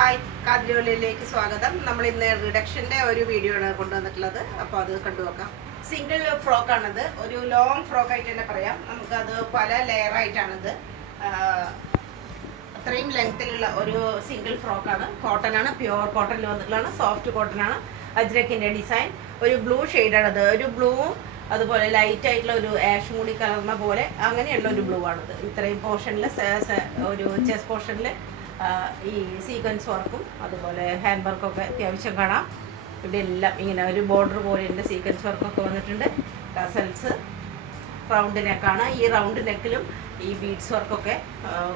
Hi, കാതിലോലിലേക്ക് സ്വാഗതം. നമ്മൾ ഇന്ന് റിഡക്ഷൻ്റെ ഒരു വീഡിയോ ആണ് കൊണ്ടുവന്നിട്ടുള്ളത്. അപ്പോൾ അത് കണ്ടുനോക്കാം. സിംഗിൾ ഫ്രോക്കാണിത്. ഒരു ലോങ് ഫ്രോക്കായിട്ട് തന്നെ പറയാം. നമുക്കത് പല ലെയറായിട്ടാണിത്. അത്രയും ലെങ്ത്തിലുള്ള ഒരു സിംഗിൾ ഫ്രോക്കാണ്. കോട്ടനാണ്, പ്യുവർ കോട്ടണിൽ വന്നിട്ടുള്ളതാണ്. സോഫ്റ്റ് കോട്ടനാണ്. അജ്രക്കിൻ്റെ ഡിസൈൻ. ഒരു ബ്ലൂ ഷെയ്ഡാണിത്. ഒരു ബ്ലൂവും അതുപോലെ ലൈറ്റ് ആയിട്ടുള്ള ഒരു ആഷും കൂടി കലർന്ന പോലെ അങ്ങനെയുള്ള ഒരു ബ്ലൂ ആണിത്. ഇത്രയും പോർഷനിൽ ഒരു ചെസ്റ്റ് പോർഷനിൽ ഈ സീക്വൻസ് വർക്കും അതുപോലെ ഹാൻഡ് വർക്കൊക്കെ അത്യാവശ്യം കാണാം. ഇവിടെ എല്ലാം ഇങ്ങനെ ഒരു ബോർഡർ പോലെ ഉണ്ട്. സീക്വൻസ് വർക്കൊക്കെ വന്നിട്ടുണ്ട്. ടസൽസ്, റൗണ്ട് നെക്കാണ്. ഈ റൗണ്ട് നെക്കിലും ഈ ബീഡ്സ് വർക്കൊക്കെ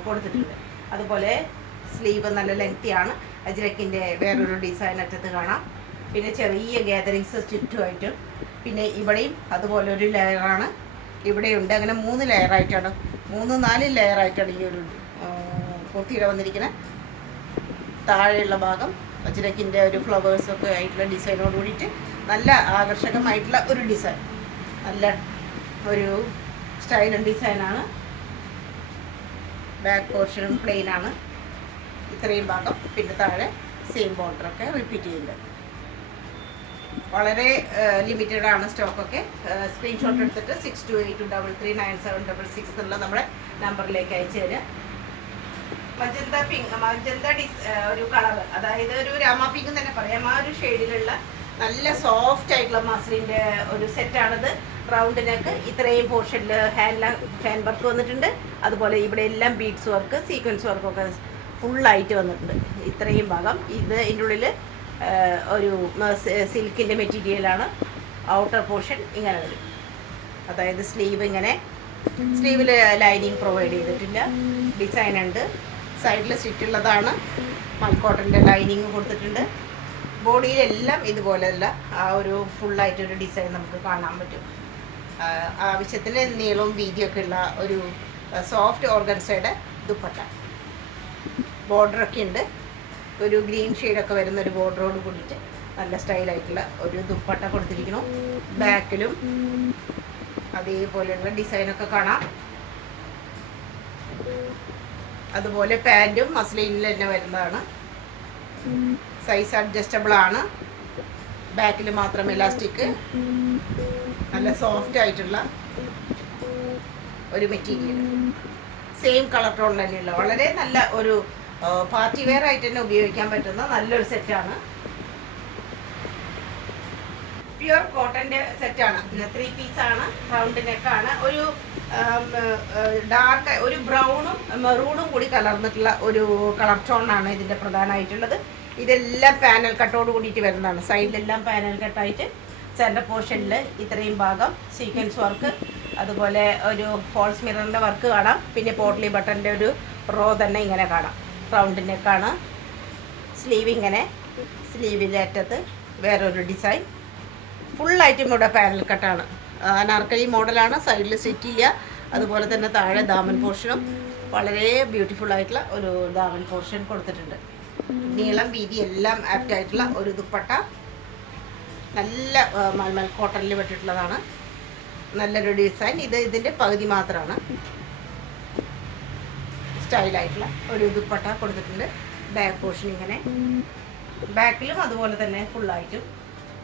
കൊടുത്തിട്ടുണ്ട്. അതുപോലെ സ്ലീവ് നല്ല ലെങ്തിയാണ്. അജ്രക്കിൻ്റെ വേറൊരു ഡിസൈൻ അറ്റത്ത് കാണാം. പിന്നെ ചെറിയ ഗാദറിങ്സ് ചുറ്റുമായിട്ടും, പിന്നെ ഇവിടെയും അതുപോലെ ഒരു ലെയറാണ്. ഇവിടെയുണ്ട്. അങ്ങനെ 3 ലെയറായിട്ടാണ്, 3-4 ലെയറായിട്ടാണ് ഈ ഒരു കുർത്തിയുടെ വന്നിരിക്കുന്നത്. താഴെയുള്ള ഭാഗം അജ്രക്കിൻ്റെ ഒരു ഫ്ലവേഴ്സൊക്കെ ആയിട്ടുള്ള ഡിസൈനോട് കൂടിയിട്ട് നല്ല ആകർഷകമായിട്ടുള്ള ഒരു ഡിസൈൻ, നല്ല ഒരു സ്റ്റൈലൻ ഡിസൈനാണ്. ബാക്ക് പോർഷനും പ്ലെയിൻ ആണ്. ഇത്രയും ഭാഗം. പിന്നെ താഴെ സെയിം ബോർഡറൊക്കെ റിപ്പീറ്റ് ചെയ്യുന്നുണ്ട്. വളരെ ലിമിറ്റഡ് ആണ് സ്റ്റോക്കൊക്കെ. സ്ക്രീൻഷോട്ട് എടുത്തിട്ട് 6282339766 എന്നുള്ള നമ്മുടെ നമ്പറിലേക്ക് അയച്ചു തരാം. മജന്ത പിങ്ക്, ഒരു കളർ, അതായത് ഒരു രാമ പിങ്ക് തന്നെ പറയാം. ആ ഒരു ഷെയ്ഡിലുള്ള നല്ല സോഫ്റ്റ് ആയിട്ടുള്ള മസ്ലിൻ്റെ ഒരു സെറ്റാണിത്. റൗണ്ട് നെക്ക്, ഇത്രയും പോർഷനിൽ ഹാൻഡ് വർക്ക് വന്നിട്ടുണ്ട്. അതുപോലെ ഇവിടെ എല്ലാം ബീഡ്സ് വർക്ക്, സീക്വൻസ് വർക്കൊക്കെ ഫുള്ളായിട്ട് വന്നിട്ടുണ്ട്. ഇത്രയും ഭാഗം. ഇതിൻ്റെ ഉള്ളിൽ ഒരു സിൽക്കിൻ്റെ മെറ്റീരിയലാണ്. ഔട്ടർ പോർഷൻ ഇങ്ങനെ വരും. അതായത് സ്ലീവ് ഇങ്ങനെ, സ്ലീവിൽ ലൈനിങ് പ്രൊവൈഡ് ചെയ്തിട്ടില്ല. ഡിസൈൻ ഉണ്ട്. സൈഡിൽ സ്റ്റിച്ചുള്ളതാണ്. മൽക്കോട്ടൻ്റെ ലൈനിങ് കൊടുത്തിട്ടുണ്ട്. ബോഡിയിലെല്ലാം ഇതുപോലെയല്ല, ആ ഒരു ഫുള്ളായിട്ടൊരു ഡിസൈൻ നമുക്ക് കാണാൻ പറ്റും. ആവശ്യത്തിന് നീളവും വീതിയൊക്കെ ഉള്ള ഒരു സോഫ്റ്റ് ഓർഗൻസയുടെ ദുപ്പട്ട. ബോർഡറൊക്കെ ഉണ്ട്. ഒരു ഗ്രീൻ ഷെയ്ഡൊക്കെ വരുന്ന ഒരു ബോർഡറോട് കൂടിയിട്ട് നല്ല സ്റ്റൈലായിട്ടുള്ള ഒരു ദുപ്പട്ട കൊടുത്തിരിക്കുന്നു. ബാക്കിലും അതേപോലെയുള്ള ഡിസൈനൊക്കെ കാണാം. അതുപോലെ പാൻറ്റും മസ്ലിനിൽ തന്നെ വരുന്നതാണ്. സൈസ് അഡ്ജസ്റ്റബിൾ ആണ്. ബാക്കിൽ മാത്രം ഇലാസ്റ്റിക്. നല്ല സോഫ്റ്റ് ആയിട്ടുള്ള ഒരു മെറ്റീരിയൽ. സെയിം കളർ ടോൺ തന്നെയുള്ള വളരെ നല്ല ഒരു പാർട്ടി വെയർ ആയിട്ട് തന്നെ ഉപയോഗിക്കാൻ പറ്റുന്ന നല്ലൊരു സെറ്റാണ്. പ്യുവർ കോട്ടൻ്റെ സെറ്റാണ്. 3 പീസാണ്. റൗണ്ട് നെക്കാണ്. ഒരു ഡാർക്ക്, ഒരു ബ്രൗണും മെറൂണും കൂടി കലർന്നിട്ടുള്ള ഒരു കളർ ടോണാണ് ഇതിൻ്റെ പ്രധാനമായിട്ടുള്ളത്. ഇതെല്ലാം പാനൽ കട്ടോട് കൂടിയിട്ട് വരുന്നതാണ്. സൈഡിലെല്ലാം പാനൽ കട്ടായിട്ട് സെൻറ്റർ പോർഷനിൽ ഇത്രയും ഭാഗം സീക്വൻസ് വർക്ക്, അതുപോലെ ഒരു ഫോൾസ് മിററിൻ്റെ വർക്ക് കാണാം. പിന്നെ പോട്ട്ലി ബട്ടൻ്റെ ഒരു റോ തന്നെ ഇങ്ങനെ കാണാം. റൗണ്ട് നെക്കാണ്. സ്ലീവ് ഇങ്ങനെ, സ്ലീവിൻ്റെ അറ്റത്ത് വേറൊരു ഡിസൈൻ. ഫുള്ളായിട്ടും ഇവിടെ പാനൽ കട്ടാണ്. അനാർക്കലി മോഡലാണ്. സൈഡിൽ സെറ്റ് ചെയ്യുക. അതുപോലെ തന്നെ താഴെ ദാമൻ പോർഷനും വളരെ ബ്യൂട്ടിഫുൾ ആയിട്ടുള്ള ഒരു ദാമൻ പോർഷൻ കൊടുത്തിട്ടുണ്ട്. നീളം വീതി എല്ലാം ആപ്റ്റ് ആയിട്ടുള്ള ഒരു ദുപ്പട്ട. നല്ല മൽമൽ കോട്ടണിൽ വെട്ടിട്ടുള്ളതാണ്. നല്ലൊരു ഡിസൈൻ. ഇതിൻ്റെ പകുതി മാത്രമാണ്. സ്റ്റൈലായിട്ടുള്ള ഒരു ദുപ്പട്ട കൊടുത്തിട്ടുണ്ട്. ബാക്ക് പോർഷൻ ഇങ്ങനെ, ബാക്കിലും അതുപോലെ തന്നെ ഫുള്ളായിട്ടും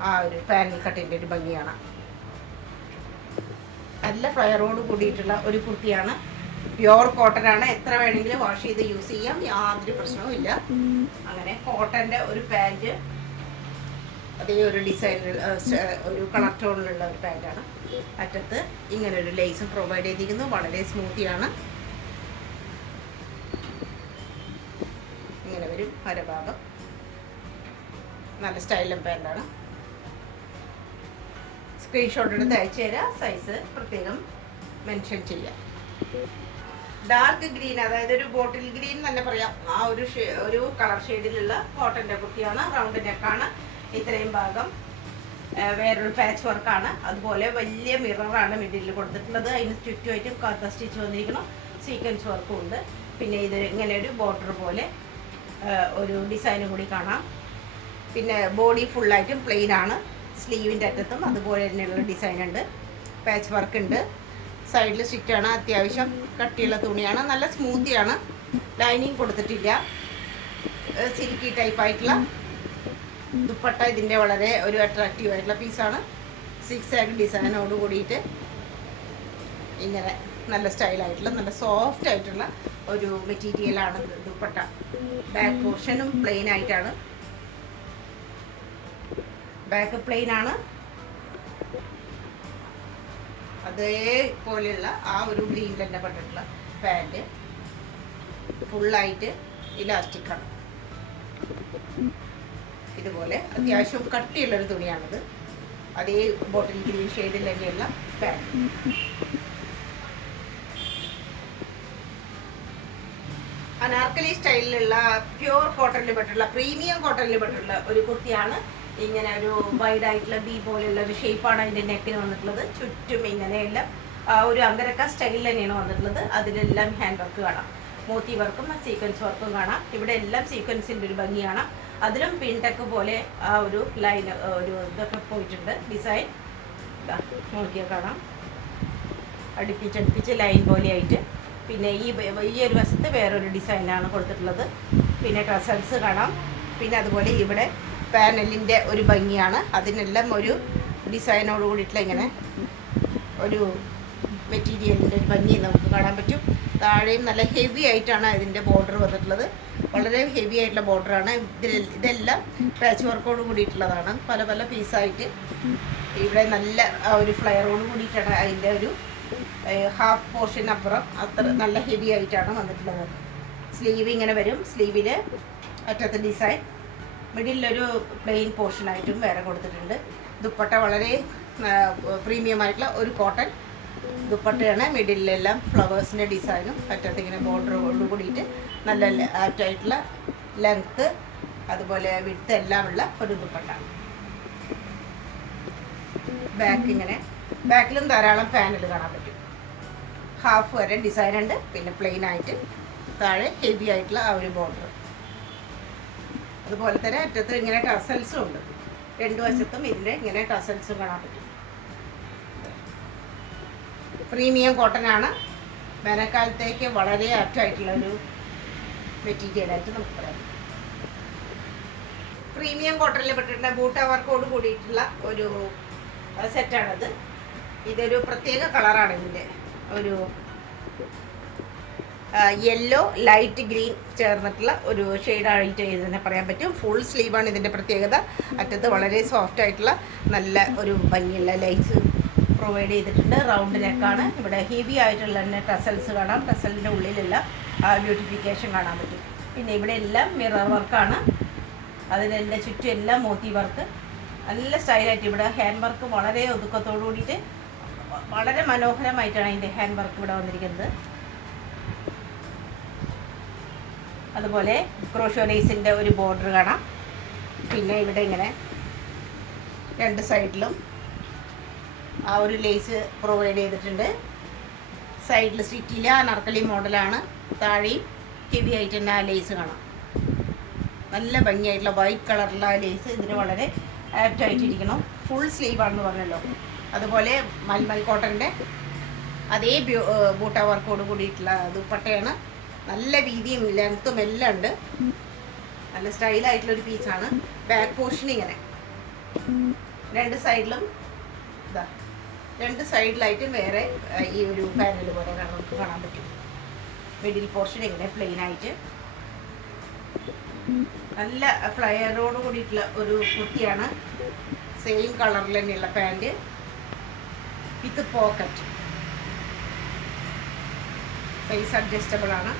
ആ ഒരു പാനൽ കട്ടിൻ്റെ ഒരു ഭംഗിയാണ്. നല്ല ഫ്ലയറോട് കൂടിയിട്ടുള്ള ഒരു കുർത്തിയാണ്. പ്യുവർ കോട്ടനാണ്. എത്ര വേണമെങ്കിലും വാഷ് ചെയ്ത് യൂസ് ചെയ്യാം. യാതൊരു പ്രശ്നവും ഇല്ല. അങ്ങനെ കോട്ടൻ്റെ ഒരു പാൻറ്റ്, അതേ ഒരു ഡിസൈനിൽ ഒരു കളർ ടോണിലുള്ള ഒരു പാൻറ്റാണ്. അറ്റത്ത് ഇങ്ങനെ ഒരു ലേസും പ്രൊവൈഡ് ചെയ്തിരിക്കുന്നു. വളരെ സ്മൂത്തിയാണ്. ഇങ്ങനെ വരും അരഭാഗം. നല്ല സ്റ്റൈലും പാൻറ്റാണ്. സ്ക്രീൻഷോട്ട് എടുത്ത് അയച്ചു തരാം. സൈസ് പ്രത്യേകം മെൻഷൻ ചെയ്യാം. ഡാർക്ക് ഗ്രീൻ, അതായത് ഒരു ബോട്ടിൽ ഗ്രീൻ തന്നെ പറയാം. ആ ഒരു കളർ ഷെയ്ഡിലുള്ള കോട്ടൻ്റെ കുർത്തിയാണ്. റൗണ്ട് നെക്കാണ്. ഇത്രയും ഭാഗം വേറൊരു പാച്ച് വർക്കാണ്. അതുപോലെ വലിയ മിററാണ് മിഡിൽ കൊടുത്തിട്ടുള്ളത്. അതിന് ചുറ്റുമായിട്ടും കത്ത സ്റ്റിച്ച് വന്നിരിക്കണം. സീക്വൻസ് വർക്കും ഉണ്ട്. പിന്നെ ഇത് ഇങ്ങനെ ഒരു ബോർഡർ പോലെ ഒരു ഡിസൈനും കൂടി കാണാം. പിന്നെ ബോഡി ഫുള്ളായിട്ടും പ്ലെയിൻ ആണ്. സ്ലീവിൻ്റെ അറ്റത്തും അതുപോലെ തന്നെയുള്ള ഡിസൈൻ ഉണ്ട്. പാച്ച് വർക്ക് ഉണ്ട്. സൈഡിൽ സ്റ്റിച്ചാണ്. അത്യാവശ്യം കട്ടിയുള്ള തുണിയാണ്. നല്ല സ്മൂത്തിയാണ്. ലൈനിങ് കൊടുത്തിട്ടില്ല. സിൽക്കി ടൈപ്പായിട്ടുള്ള ദുപ്പട്ട. ഇതിൻ്റെ വളരെ ഒരു അട്രാക്റ്റീവ് ആയിട്ടുള്ള പീസാണ്. 6 ആഗ് ഡിസൈനോട് കൂടിയിട്ട് ഇങ്ങനെ നല്ല സ്റ്റൈലായിട്ടുള്ള നല്ല സോഫ്റ്റ് ആയിട്ടുള്ള ഒരു മെറ്റീരിയലാണ് ദുപ്പട്ട. ബാക്ക് പോർഷനും പ്ലെയിൻ ആയിട്ടാണ്. ബാക്ക് പ്ലെയിൻ ആണ്. അതേപോലെയുള്ള ആ ഒരു ഗ്രീൻ തന്നെ പെട്ടിട്ടുള്ള പാൻറ് ഫുള്ളായിട്ട് ഇലാസ്റ്റിക്കാണ്. ഇതുപോലെ അത്യാവശ്യം കട്ടിയുള്ളൊരു തുണിയാണിത്. അതേ ബോട്ടിൽ ഗ്രീൻ ഷെയ്ഡിൽ തന്നെയുള്ള പാൻറ്. അനാർക്കലി സ്റ്റൈലിലുള്ള പ്യൂർ കോട്ടണിൽ പെട്ടുള്ള പ്രീമിയം കോട്ടണിൽ പെട്ടുള്ള ഒരു കുർത്തിയാണ്. ഇങ്ങനെ ഒരു വൈഡ് ആയിട്ടുള്ള ബി പോലെയുള്ള ഒരു ഷേപ്പാണ് അതിൻ്റെ നെക്കിന് വന്നിട്ടുള്ളത്. ചുറ്റും ഇങ്ങനെയെല്ലാം ഒരു അങ്കരക്ക സ്റ്റൈലിൽ തന്നെയാണ് വന്നിട്ടുള്ളത്. അതിലെല്ലാം ഹാൻഡ് വർക്ക് കാണാം, മോത്തി വർക്കും സീക്വൻസ് വർക്കും കാണാം. ഇവിടെ എല്ലാം സീക്വൻസിൻ്റെ ഒരു ഭംഗി കാണാം. അതിലും പിൻടെക്ക് പോലെ ആ ഒരു ലൈൻ ഒരു ഇതൊക്കെ പോയിട്ടുണ്ട്. ഡിസൈൻ നോക്കിയാൽ കാണാം, അടുപ്പിച്ചടുപ്പിച്ച് ലൈൻ പോലെയായിട്ട്. പിന്നെ ഈ ഒരു വശത്ത് വേറൊരു ഡിസൈനാണ് കൊടുത്തിട്ടുള്ളത്. പിന്നെ ടസൽസ് കാണാം. പിന്നെ അതുപോലെ ഇവിടെ പാനലിൻ്റെ ഒരു ഭംഗിയാണ്. അതിനെല്ലാം ഒരു ഡിസൈനോട് കൂടിയിട്ടുള്ള ഇങ്ങനെ ഒരു മെറ്റീരിയലിൻ്റെ ഒരു ഭംഗി നമുക്ക് കാണാൻ പറ്റും. താഴെയും നല്ല ഹെവി ആയിട്ടാണ് ഇതിൻ്റെ ബോർഡർ വന്നിട്ടുള്ളത്. വളരെ ഹെവി ആയിട്ടുള്ള ബോർഡറാണ്. ഇതെല്ലാം പാച്ച് വർക്കോട് കൂടിയിട്ടുള്ളതാണ്. പല പല പീസായിട്ട് ഇവിടെ നല്ല ഒരു ഫ്ലെയറോട് കൂടിയിട്ടാണ് അതിൻ്റെ ഒരു ഹാഫ് പോർഷൻ അപ്പുറം അത്ര നല്ല ഹെവി ആയിട്ടാണ് വന്നിട്ടുള്ളത്. സ്ലീവ് ഇങ്ങനെ വരും. സ്ലീവിൽ അറ്റത്ത് ഡിസൈൻ, മിഡിലൊരു പ്ലെയിൻ പോർഷനായിട്ടും വേറെ കൊടുത്തിട്ടുണ്ട്. ദുപ്പട്ട വളരെ പ്രീമിയം ആയിട്ടുള്ള ഒരു കോട്ടൺ ദുപ്പട്ടയാണ്. മിഡിലെല്ലാം ഫ്ലവേഴ്സിൻ്റെ ഡിസൈനും അറ്റത്ത് ഇങ്ങനെ ബോർഡറോട് കൂടിയിട്ട് നല്ല ആപ്റ്റായിട്ടുള്ള ലെങ്ത്ത് അതുപോലെ വിഡ്ത്ത് എല്ലാം ഉള്ള ഒരു ദുപ്പട്ട. ബാക്ക് ഇങ്ങനെ, ബാക്കിലും ധാരാളം പാനൽ കാണാൻ പറ്റും. ഹാഫ് വരെ ഡിസൈൻ ഉണ്ട്. പിന്നെ പ്ലെയിൻ ആയിട്ട് താഴെ ഹെവി ആയിട്ടുള്ള ആ ഒരു ബോർഡർ. അതുപോലെ തന്നെ അറ്റത്ത് ഇങ്ങനെ ടസൽസും ഉണ്ട്. രണ്ടു വശത്തും ഇതിൻ്റെ ഇങ്ങനെ ടസൽസും കാണാൻ പറ്റും. പ്രീമിയം കോട്ടൺ ആണ്. വേനൽക്കാലത്തേക്ക് വളരെ ആപ്റ്റായിട്ടുള്ള ഒരു മെറ്റീരിയലായിട്ട് നമുക്ക് പറയാം. പ്രീമിയം കോട്ടണിൽ പെട്ടിട്ടുള്ള ബൂട്ട വർക്കോട് കൂടിയിട്ടുള്ള ഒരു സെറ്റാണത്. ഇതൊരു പ്രത്യേക കളറാണ്. ഇതിൻ്റെ ഒരു യെല്ലോ ലൈറ്റ് ഗ്രീൻ ചേർന്നിട്ടുള്ള ഒരു ഷെയ്ഡായിട്ട് ഇതിനെ പറയാൻ പറ്റും. ഫുൾ സ്ലീവാണ് ഇതിൻ്റെ പ്രത്യേകത. അറ്റത്ത് വളരെ സോഫ്റ്റ് ആയിട്ടുള്ള നല്ല ഒരു ഭംഗിയുള്ള ലൈറ്റ്സ് പ്രൊവൈഡ് ചെയ്തിട്ടുണ്ട്. റൗണ്ട് നെക്കാണ്. ഇവിടെ ഹെവി ആയിട്ടുള്ള തന്നെ ടസൽസ് കാണാം. ടസലിൻ്റെ ഉള്ളിലെല്ലാം ബ്യൂട്ടിഫിക്കേഷൻ കാണാൻ പറ്റും. പിന്നെ ഇവിടെ എല്ലാം മിറർ വർക്കാണ്. അതിനെല്ലാം ചുറ്റും എല്ലാം മോത്തി വർക്ക്. നല്ല സ്റ്റൈലായിട്ട് ഇവിടെ ഹാൻഡ് വർക്ക് വളരെ ഒതുക്കത്തോടു കൂടിയിട്ട് വളരെ മനോഹരമായിട്ടാണ് അതിൻ്റെ ഹാൻഡ് വർക്ക് ഇവിടെ വന്നിരിക്കുന്നത്. അതുപോലെ ക്രോഷോ ലേസിൻ്റെ ഒരു ബോർഡർ കാണാം. പിന്നെ ഇവിടെ ഇങ്ങനെ രണ്ട് സൈഡിലും ആ ഒരു ലേസ് പ്രൊവൈഡ് ചെയ്തിട്ടുണ്ട്. സൈഡിൽ സ്റ്റിറ്റില്ല, അനാർക്കലി മോഡലാണ്. താഴെയും ഹെവി ആയിട്ട് തന്നെ ആ ലേസ് കാണാം. നല്ല ഭംഗിയായിട്ടുള്ള വൈറ്റ് കളറുള്ള ആ ലേസ് ഇതിന് വളരെ ആപ്റ്റായിട്ടിരിക്കണം. ഫുൾ സ്ലീവാണെന്ന് പറഞ്ഞല്ലോ. അതുപോലെ മൽമൽ കോട്ടൻ്റെ അതേ ബൂട്ട വർക്കോട് കൂടിയിട്ടുള്ള ദുപ്പട്ടയാണ്. നല്ല വീതിയും ലെങ്ത്തും എല്ലാം ഉണ്ട്. നല്ല സ്റ്റൈലായിട്ടുള്ളൊരു പീസാണ്. ബാക്ക് പോർഷൻ ഇങ്ങനെ രണ്ട് സൈഡിലും ഇതാ രണ്ട് സൈഡിലായിട്ടും വേറെ ഈ ഒരു പാനൽ പോലെ നമുക്ക് കാണാൻ പറ്റും. മിഡിൽ പോർഷൻ ഇങ്ങനെ പ്ലെയിൻ ആയിട്ട് നല്ല ഫ്ലയറോട് കൂടിയിട്ടുള്ള ഒരു കുർത്തിയാണ്. സെയിം കളറിൽ തന്നെയുള്ള പാൻറ് വിത്ത് പോക്കറ്റ്. സൈസ് അഡ്ജസ്റ്റബിൾ ആണ്.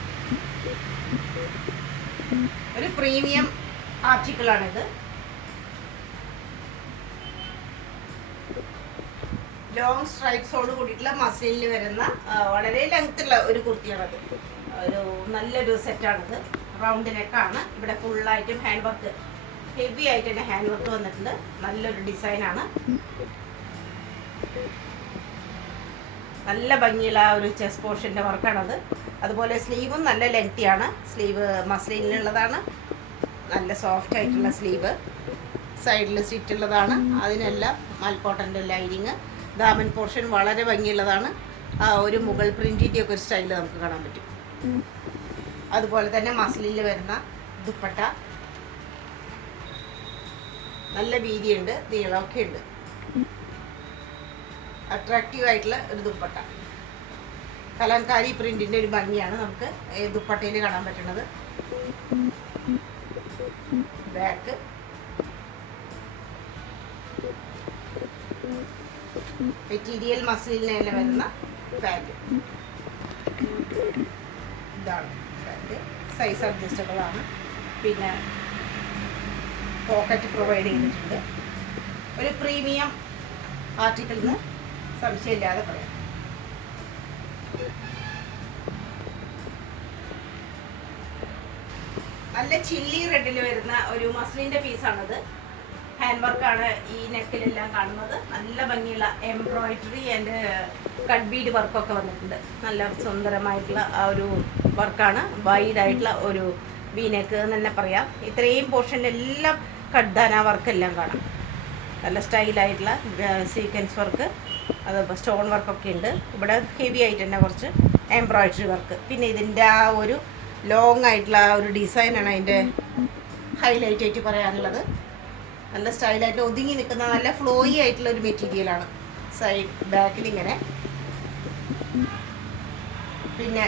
ഒരു പ്രീമിയം ആർട്ടിക്കിളാണിത്. ലോങ് സ്ട്രൈപ്സോട് കൂടിയിട്ടുള്ള മസിലിൽ വരുന്ന വളരെ ലെങ്ത്തുള്ള ഒരു കുർത്തിയാണത്. ഒരു നല്ലൊരു സെറ്റാണിത്. റൗണ്ട് നെക്കാണ്. ഇവിടെ ഫുള്ളായിട്ടും ഹാൻഡ് വർക്ക്, ഹെവി ആയിട്ട് തന്നെ ഹാൻഡ് വർക്ക് വന്നിട്ടുണ്ട്. നല്ലൊരു ഡിസൈനാണ്. നല്ല ഭംഗിയുള്ള ഒരു ചെസ്റ്റ് പോർഷൻ്റെ വർക്കാണത്. അതുപോലെ സ്ലീവും നല്ല ലെങ്തിയാണ്. സ്ലീവ് മസ്ലിനുള്ളതാണ്. നല്ല സോഫ്റ്റ് ആയിട്ടുള്ള സ്ലീവ്. സൈഡിൽ സ്റ്റിറ്റുള്ളതാണ്. അതിനെല്ലാം മൽക്കോട്ടൻ്റെ ലൈനിങ്. ദാമൻ പോർഷൻ വളരെ ഭംഗിയുള്ളതാണ്. ആ ഒരു മുഗൾ പ്രിൻറ്റിൻ്റെ ഒക്കെ ഒരു സ്റ്റൈൽ നമുക്ക് കാണാൻ പറ്റും. അതുപോലെ തന്നെ മസ്ലിനിൽ വരുന്ന ദുപ്പട്ട നല്ല വീതിയുണ്ട്, നീളമൊക്കെ ഉണ്ട്. അട്രാക്റ്റീവ് ആയിട്ടുള്ള ഒരു ദുപ്പട്ട. കലംകാരി പ്രിന്റിന്റെ ഒരു ഭംഗിയാണ് നമുക്ക് ദുപ്പട്ടയിൽ കാണാൻ പറ്റുന്നത്. ബാക്ക് മെറ്റീരിയൽ മസിലിനെല്ലാം വരുന്ന പാൻറ്. ഇതാണ് പാൻറ്. സൈസ് അഡ്ജസ്റ്റബിൾ ആണ്. പിന്നെ പോക്കറ്റ് പ്രൊവൈഡ് ചെയ്തിട്ടുണ്ട്. ഒരു പ്രീമിയം ആർട്ടിക്കിളിന് സംശയമില്ലാതെ പറയാം. നല്ല ചില്ലി റെഡിൽ വരുന്ന ഒരു മസ്ലിൻ്റെ പീസാണത്. ഹാൻഡ് വർക്കാണ് ഈ നെക്കിലെല്ലാം കാണുന്നത്. നല്ല ഭംഗിയുള്ള എംബ്രോയിഡറി ആൻഡ് കട്ട് ബീഡ് വർക്കൊക്കെ വന്നിട്ടുണ്ട്. നല്ല സുന്ദരമായിട്ടുള്ള ആ ഒരു വർക്കാണ്. വൈഡായിട്ടുള്ള ഒരു വി നെക്ക് എന്ന് തന്നെ പറയാം. ഇത്രയും പോർഷനിലെല്ലാം കട്ദാന വർക്കെല്ലാം കാണാം. നല്ല സ്റ്റൈലായിട്ടുള്ള സീക്വൻസ് വർക്ക്, അത് സ്റ്റോൺ വർക്കൊക്കെ ഉണ്ട്. ഇവിടെ ഹെവി ആയിട്ട് തന്നെ കുറച്ച് എംബ്രോയിഡറി വർക്ക്. പിന്നെ ഇതിൻ്റെ ആ ഒരു ലോങ് ആയിട്ടുള്ള ആ ഒരു ഡിസൈനാണ് അതിൻ്റെ ഹൈലൈറ്റ് ആയിട്ട് പറയാനുള്ളത്. നല്ല സ്റ്റൈലായിട്ട് ഒതുങ്ങി നിൽക്കുന്ന നല്ല ഫ്ലോയി ആയിട്ടുള്ള ഒരു മെറ്റീരിയലാണ്. സൈഡ് ബാക്കിൽ ഇങ്ങനെ പിന്നെ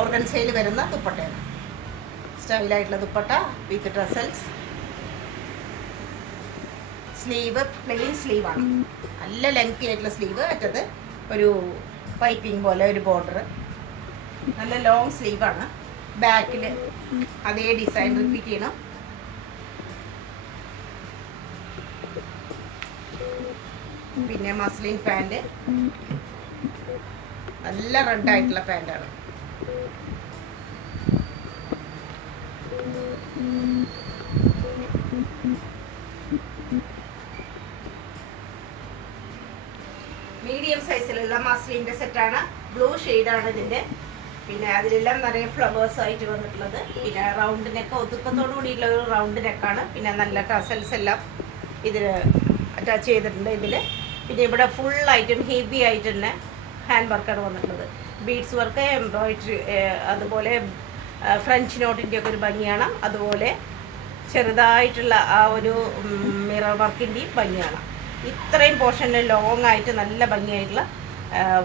ഓർഗൻസയിൽ വരുന്ന ദുപ്പട്ടയാണ്. സ്റ്റൈലായിട്ടുള്ള ദുപ്പട്ട വിത്ത് ഡ്രസൽസ്. സ്ലീവ് പ്ലെയിൻ സ്ലീവാണ്. നല്ല ലെങ്തി ആയിട്ടുള്ള സ്ലീവ്. അറ്റത്ത് ഒരു പൈപ്പിംഗ് പോലെ ഒരു ബോർഡർ. നല്ല ലോങ് സ്ലീവാണ്. ബാക്കിൽ അതേ ഡിസൈൻ റിപ്പീറ്റ് ചെയ്യണം. പിന്നെ മസ്ലിൻ പാൻറ്, നല്ല റെഡ് ആയിട്ടുള്ള പാൻറ്റാണ്. മീഡിയം സൈസിലുള്ള മസ്ലിൻ്റെ സെറ്റാണ്. ബ്ലൂ ഷെയ്ഡാണ് ഇതിൻ്റെ. പിന്നെ അതിലെല്ലാം നിറയെ ഫ്ലവേഴ്സ് ആയിട്ട് വന്നിട്ടുള്ളത്. പിന്നെ റൗണ്ട് നെക്ക്, ഒതുക്കത്തോടു കൂടിയുള്ള ഒരു റൗണ്ട് നെക്കാണ്. പിന്നെ നല്ല ടസൽസ് എല്ലാം ഇതിൽ അറ്റാച്ച് ചെയ്തിട്ടുണ്ട് ഇതിൽ. പിന്നെ ഇവിടെ ഫുള്ളായിട്ടും ഹെവി ആയിട്ട് തന്നെ ഹാൻഡ് വർക്കാണ് വന്നിട്ടുള്ളത്. ബീഡ്സ് വർക്ക്, എംബ്രോയിഡറി, അതുപോലെ ഫ്രഞ്ച് നോട്ടിൻ്റെ ഒക്കെ ഒരു ഭംഗിയാണ്. അതുപോലെ ചെറുതായിട്ടുള്ള ആ ഒരു മിറർ വർക്കിൻ്റെയും ഭംഗിയാണ്. ഇത്രയും പോർഷനിൽ ലോങ് ആയിട്ട് നല്ല ഭംഗിയായിട്ടുള്ള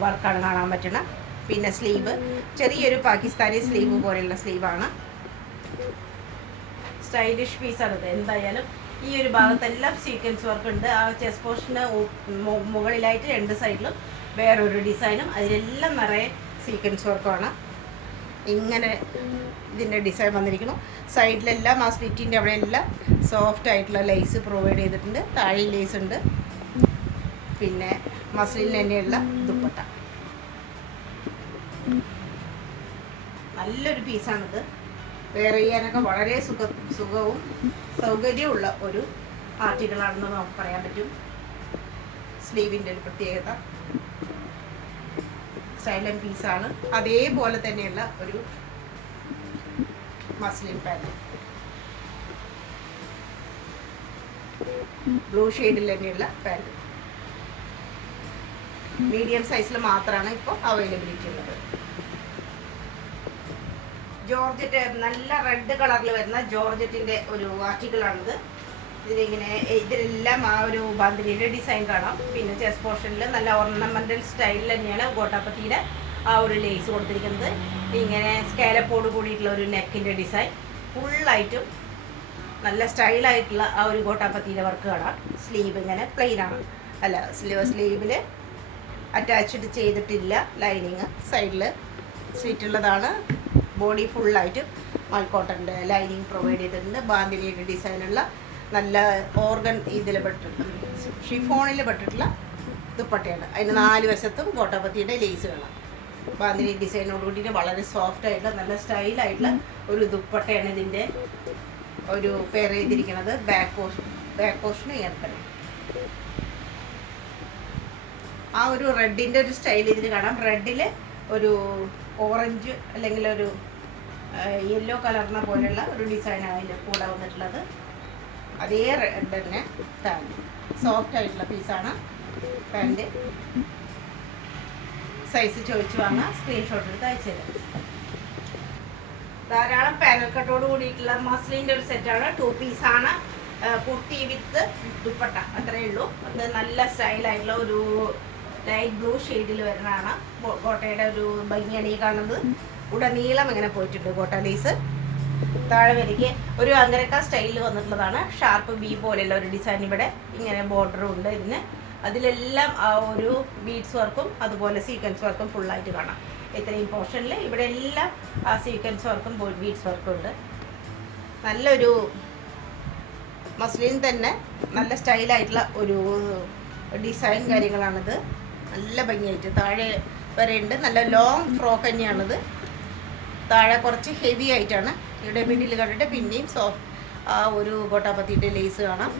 വർക്കാണ് കാണാൻ പറ്റുന്നത്. പിന്നെ സ്ലീവ് ചെറിയൊരു പാകിസ്ഥാനി സ്ലീവ് പോലെയുള്ള സ്ലീവാണ്. സ്റ്റൈലിഷ് പീസാണിത്. എന്തായാലും ഈ ഒരു ഭാഗത്തെല്ലാം സീക്വൻസ് വർക്ക് ഉണ്ട്. ആ ചെസ്റ്റ് പോർഷന് മുകളിലായിട്ട് രണ്ട് സൈഡിലും വേറൊരു ഡിസൈനും, അതിലെല്ലാം നിറയെ സീക്വൻസ് വർക്കുമാണ്. ഇങ്ങനെ ഇതിൻ്റെ ഡിസൈൻ വന്നിരിക്കുന്നു. സൈഡിലെല്ലാം ആ സ്ലിറ്റിൻ്റെ അവിടെയെല്ലാം സോഫ്റ്റ് ആയിട്ടുള്ള ലേസ് പ്രൊവൈഡ് ചെയ്തിട്ടുണ്ട്. താഴെ ലേസ് ഉണ്ട്. പിന്നെ മസ്ലിൻ തന്നെയുള്ള ദുപ്പട്ട. നല്ലൊരു പീസാണിത്. വെയർ ചെയ്യാനൊക്കെ വളരെ സുഖവും സൗകര്യമുള്ള ഒരു ആർട്ടിക്കിളാണെന്ന് നമുക്ക് പറയാൻ പറ്റും. സ്ലീവിൻ്റെ ഒരു പ്രത്യേകത. സ്റ്റൈലൻ പീസാണ്. അതേപോലെ തന്നെയുള്ള ഒരു മസ്ലിൻ പാൻറ്. ബ്ലൂ ഷെയ്ഡിൽ തന്നെയുള്ള പാൻറ്. മീഡിയം സൈസിൽ മാത്രമാണ് ഇപ്പോൾ അവൈലബിലിറ്റി ഉള്ളത്. ജോർജറ്റ്, നല്ല റെഡ് കളറിൽ വരുന്ന ജോർജറ്റിൻ്റെ ഒരു ആർട്ടിക്കിളാണിത്. ഇതിലെല്ലാം ആ ഒരു ബാന്തിനിയുടെ ഡിസൈൻ കാണാം. പിന്നെ ചെസ്റ്റ് പോർഷനിൽ നല്ല ഓർണമെൻ്റൽ സ്റ്റൈലിൽ തന്നെയാണ് ഗോട്ടാപ്പത്തിയുടെ ആ ഒരു ലേസ് കൊടുത്തിരിക്കുന്നത്. ഇങ്ങനെ സ്കാലപ്പോട് കൂടിയിട്ടുള്ള ഒരു നെക്കിൻ്റെ ഡിസൈൻ. ഫുള്ളായിട്ടും നല്ല സ്റ്റൈലായിട്ടുള്ള ആ ഒരു ഗോട്ടാപ്പത്തിയുടെ വർക്ക് കാണാം. സ്ലീവ് ഇങ്ങനെ പ്ലെയിനാണ്. അല്ല, സ്ലീവിൽ അറ്റാച്ച്ഡ് ചെയ്തിട്ടില്ല ലൈനിങ്. സൈഡിൽ സ്ലിറ്റുള്ളതാണ്. ബോഡി ഫുള്ളായിട്ട് മൽക്കോട്ടൻ്റെ ലൈനിങ് പ്രൊവൈഡ് ചെയ്തിട്ടുണ്ട്. ബാന്തിനിയുടെ ഡിസൈനുള്ള നല്ല ഓർഗൻ ഇതിൽ ഷിഫോണിൽ പെട്ടിട്ടുള്ള ദുപ്പട്ടയാണ്. അതിന് 4 വശത്തും ഗോട്ടാപ്പത്തിയുടെ ലേസ് കാണാം. ബാന്തിനി ഡിസൈനോട് കൂടിയിട്ട് വളരെ സോഫ്റ്റ് ആയിട്ടുള്ള നല്ല സ്റ്റൈലായിട്ടുള്ള ഒരു ദുപ്പട്ടയാണ് ഇതിൻ്റെ ഒരു പെയർ ചെയ്തിരിക്കുന്നത്. ബാക്ക് പോർഷന് ഇങ്ങനെ തന്നെ ആ ഒരു റെഡിൻ്റെ ഒരു സ്റ്റൈൽ ഇതിൽ കാണാം. റെഡിൽ ഒരു ഓറഞ്ച് അല്ലെങ്കിൽ ഒരു യെല്ലോ കളറിനെ പോലെയുള്ള ഒരു ഡിസൈനാണ് അതിൽ കൂടെ വന്നിട്ടുള്ളത്. അതേ റെഡ് തന്നെ പാൻറ്. സോഫ്റ്റ് ആയിട്ടുള്ള പീസാണ് പാൻറ്. സൈസ് ചോദിച്ചു വാങ്ങാം. സ്ക്രീൻഷോട്ട് എടുത്ത് അയച്ചു തരാം. ധാരാളം പാനൽ കട്ടോട് കൂടിയിട്ടുള്ള മസ്ലിൻ്റെ ഒരു സെറ്റാണ്. 2 പീസാണ്. കുർത്തി വിത്ത് ദുപ്പട്ട അത്രയേ ഉള്ളൂ. അത് നല്ല സ്റ്റൈലായിട്ടുള്ള ഒരു ലൈറ്റ് ബ്ലൂ ഷെയ്ഡിൽ വരുന്നതാണ്. കോട്ടയുടെ ഒരു ഭംഗിയാണ് ഈ കാണുന്നത്. ഉടനീളം ഇങ്ങനെ പോയിട്ടുണ്ട് കോട്ട ലേസ്. താഴെ വരിക ഒരു അങ്കരക്ക സ്റ്റൈലിൽ വന്നിട്ടുള്ളതാണ്. ഷാർപ്പ് ബി പോലെയുള്ള ഒരു ഡിസൈൻ. ഇവിടെ ഇങ്ങനെ ബോർഡറും ഉണ്ട് ഇതിന്. അതിലെല്ലാം ആ ഒരു ബീഡ്സ് വർക്കും അതുപോലെ സീക്വൻസ് വർക്കും ഫുള്ളായിട്ട് കാണാം. ഇത്രയും പോർഷനിൽ ഇവിടെ എല്ലാം ആ സീക്വൻസ് വർക്കും ബീഡ്സ് വർക്കും ഉണ്ട്. നല്ലൊരു മസ്ലിൻ തന്നെ നല്ല സ്റ്റൈലായിട്ടുള്ള ഒരു ഡിസൈൻ കാര്യങ്ങളാണിത്. നല്ല ഭംഗിയായിട്ട് താഴെ വരെ ഉണ്ട്. നല്ല ലോങ് ഫ്രോക്ക് തന്നെയാണിത്. താഴെ കുറച്ച് ഹെവി ആയിട്ടാണ്. ഇവിടെ മിഡിൽ കണ്ടിട്ട് പിന്നെയും സോഫ്റ്റ് ആ ഒരു ഗോട്ടാപത്തിയുടെ ലേസ് കാണാം.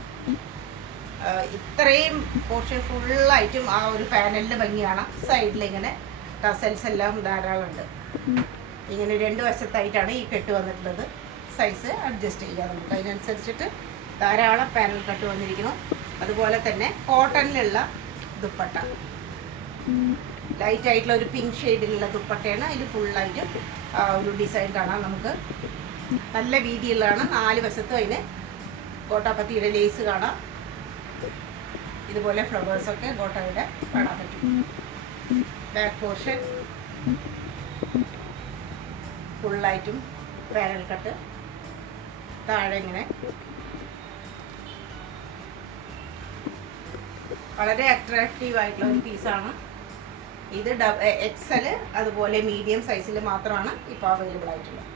ഇത്രയും പോർഷൻ ഫുള്ളായിട്ടും ആ ഒരു പാനലിൻ്റെ ഭംഗിയാണ്. സൈഡിലിങ്ങനെ ടസൽസ് എല്ലാം ധാരാളം ഉണ്ട്. ഇങ്ങനെ 2 വശത്തായിട്ടാണ് ഈ കെട്ട് വന്നിട്ടുള്ളത്. സൈസ് അഡ്ജസ്റ്റ് ചെയ്യാം നമുക്ക്. അതിനനുസരിച്ചിട്ട് ധാരാളം പാനൽ കട്ട് വന്നിരിക്കുന്നു. അതുപോലെ തന്നെ കോട്ടണിലുള്ള ദുപ്പട്ട, ലൈറ്റ് ആയിട്ടുള്ള ഒരു പിങ്ക് ഷെയ്ഡിലുള്ള ദുപ്പട്ടയാണ്. അതിൽ ഫുള്ളായിട്ട് ഒരു ഡിസൈൻ കാണാം നമുക്ക്. നല്ല വീതിയുള്ളതാണ്. 4 വശത്തും അതിന് ഗോട്ടാപത്തിയുടെ ലേസ് കാണാം. ഇതുപോലെ ഫ്ലവേഴ്സൊക്കെ ഗോട്ടയുടെ കാണാൻ പറ്റും. ബാക്ക് പോർഷൻ ഫുള്ളായിട്ടും പാനൽ കട്ട്. താഴെ ഇങ്ങനെ വളരെ അട്രാക്റ്റീവ് ആയിട്ടുള്ള ഒരു പീസാണ് ഇത്. XL അതുപോലെ മീഡിയം സൈസിൽ മാത്രമാണ് ഇപ്പോൾ അവൈലബിൾ ആയിട്ടുള്ളത്.